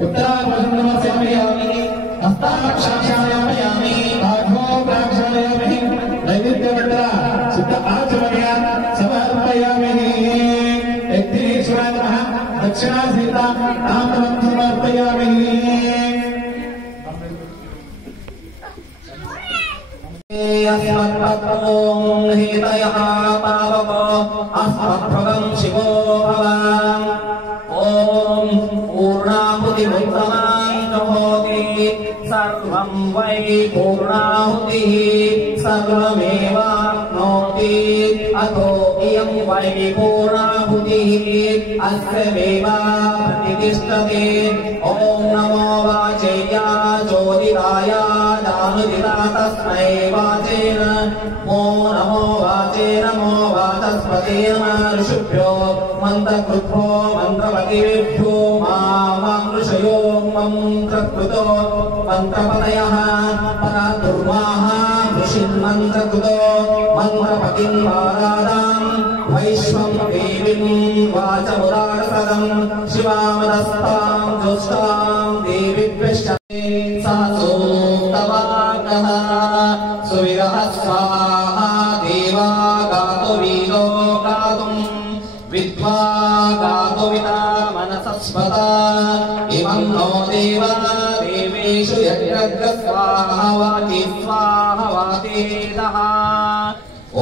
उत्तराभ्रमणमस्यामि हस्ताक्षामयामि सीता ताम्रं समर्पयामि अस्मत्पत्रों हितयः पावको अस्मद्भगं शिवो भवान् ॐ पूर्णाहुतिमुत्तमां जुहोति सर्वं वै पूर्णाहुतिः सर्वमेवाप्नोति अतो इयं वै पूर्णाहुतिः अस्यमेव प्रतिष्ठते ॐ नमो वाचेया ज्योतिराय दानुदिता तस्मै वाचेन ॐ नमो वाचे नमो वाचस्पते नमः ऋषिभ्यो मन्त्रकृतो मन्त्रपतिभ्यो मां ऋषयो मन्त्रकृतो मन्त्रपतयः परादुर्वाः ऋषिन्मन्त्रकृतो मन्त्रपतिं वारादां वैश्वं देवीं वाचमुदारसदं शिवामदस्तां जुष्टां देवीभ्यश्चते सा सूक्तवाक्यः सुविरः स्वाहा देवा गातुवीरो गातुं विद्वा गातुविता मनसस्वता इमं नो देवा देवेषु यज्ञ स्वाहा वाति स्वाहा ॐ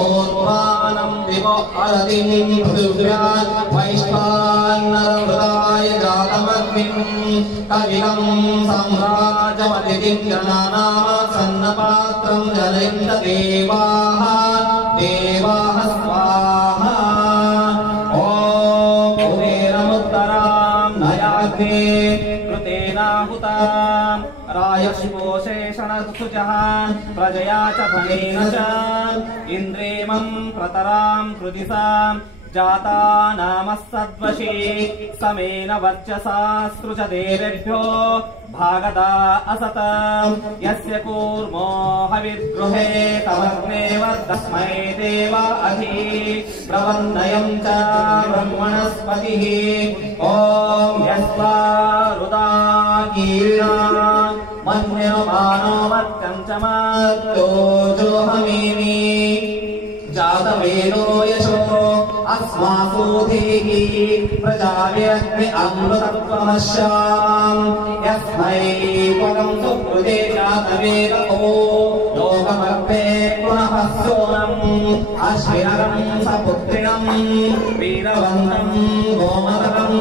ऊर्ध्वानं दिवो हरतिं पृथिव्यां वैश्वानरमृताय जातमग्निं कविलं सम्राजमतिथिं जनानां सन्नपात्रं जनयन्त देवाः देवाः स्वाहा ॐ कुबेरमुत्तरां नयाग्ने कृतेनाहुतां रायशिपोषेषणसुजः प्रजया च फलेन च इन्द्रेमं प्रतरां कृतिसां जाता नामः सद्वशी समेन वर्चसा सृज देवेभ्यो भागदा असत यस्य कूर्मो हविर्गृहे तमग्ने वर्धस्मै देवा अधि प्रवन्नयं च ब्रह्मणस्पतिः ॐ यस्वा रुदाकीर्णा मन्यमानो मत्कञ्चमात्योजोहमेमि जातवेदो यशो अस्मासूधेः प्रजाव्यग्नि अमृतत्वमस्याम् यस्मै त्वं सुकृते जातवेदो लोकमर्पे पुनः सोनम् अश्विनरं सपुत्रिणं वीरवन्तं गोमतकं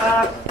Party!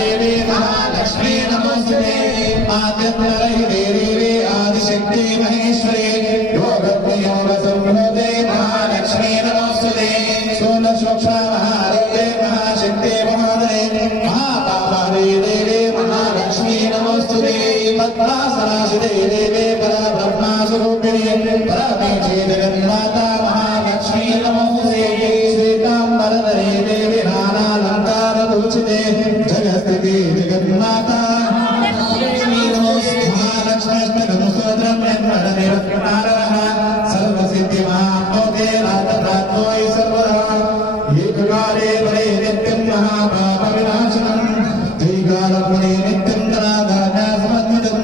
महालक्ष्मी नमोस्तुते आद्यन्तरहिते आदिशक्ति महेश्वरी योगसंयोगसंभूते महालक्ष्मी नमोस्तुते स्थूलसूक्ष्म महारूपे महाशक्ति महोदये महापापादे देवे महालक्ष्मी नमोस्तुते पद्मासनासिते देवे परब्रह्मस्वरूपिणी परमेश्वरी जगन्माता महालक्ष्मी नमोस्तुते श्वेताम्बरधरे देवी नानालङ्कारभूषिते जगस्थिते जगन्माता महालक्ष्मी नमोस्तुते महालक्ष्मीष्टकमुसोदरं यन्मदनिरत्नारः सर्वसिद्धिमहामोदे रातप्राप्तोऽयि सर्वदा एककाले वरे नित्यं महापापविनाशनं द्विकालपरे नित्यं धनाधान्यसमन्वितं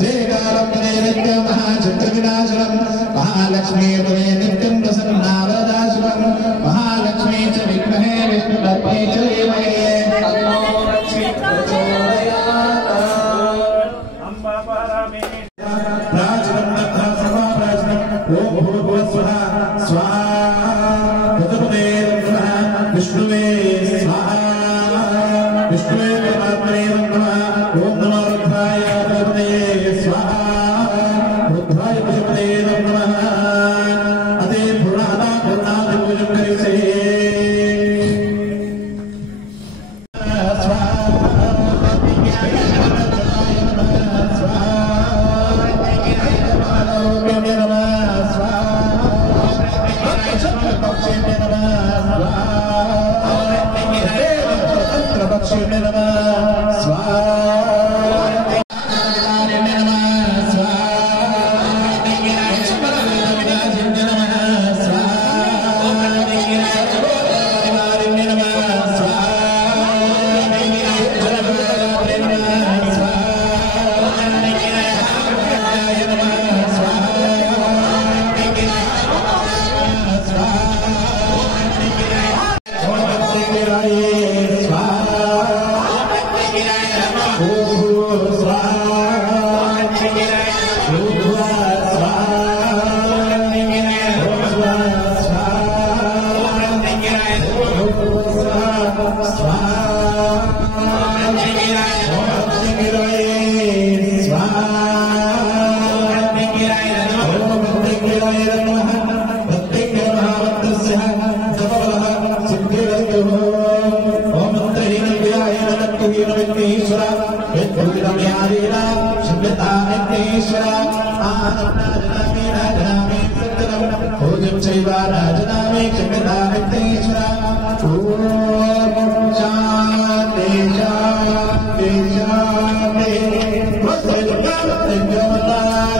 त्रिकालपरे नित्यं महाचित्तविनाशनं महालक्ष्मी परे नित्यं प्रसन्नावरदाशनं महालक्ष्मी च विद्महे विष्णुपत्नी च धीमहि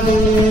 शांति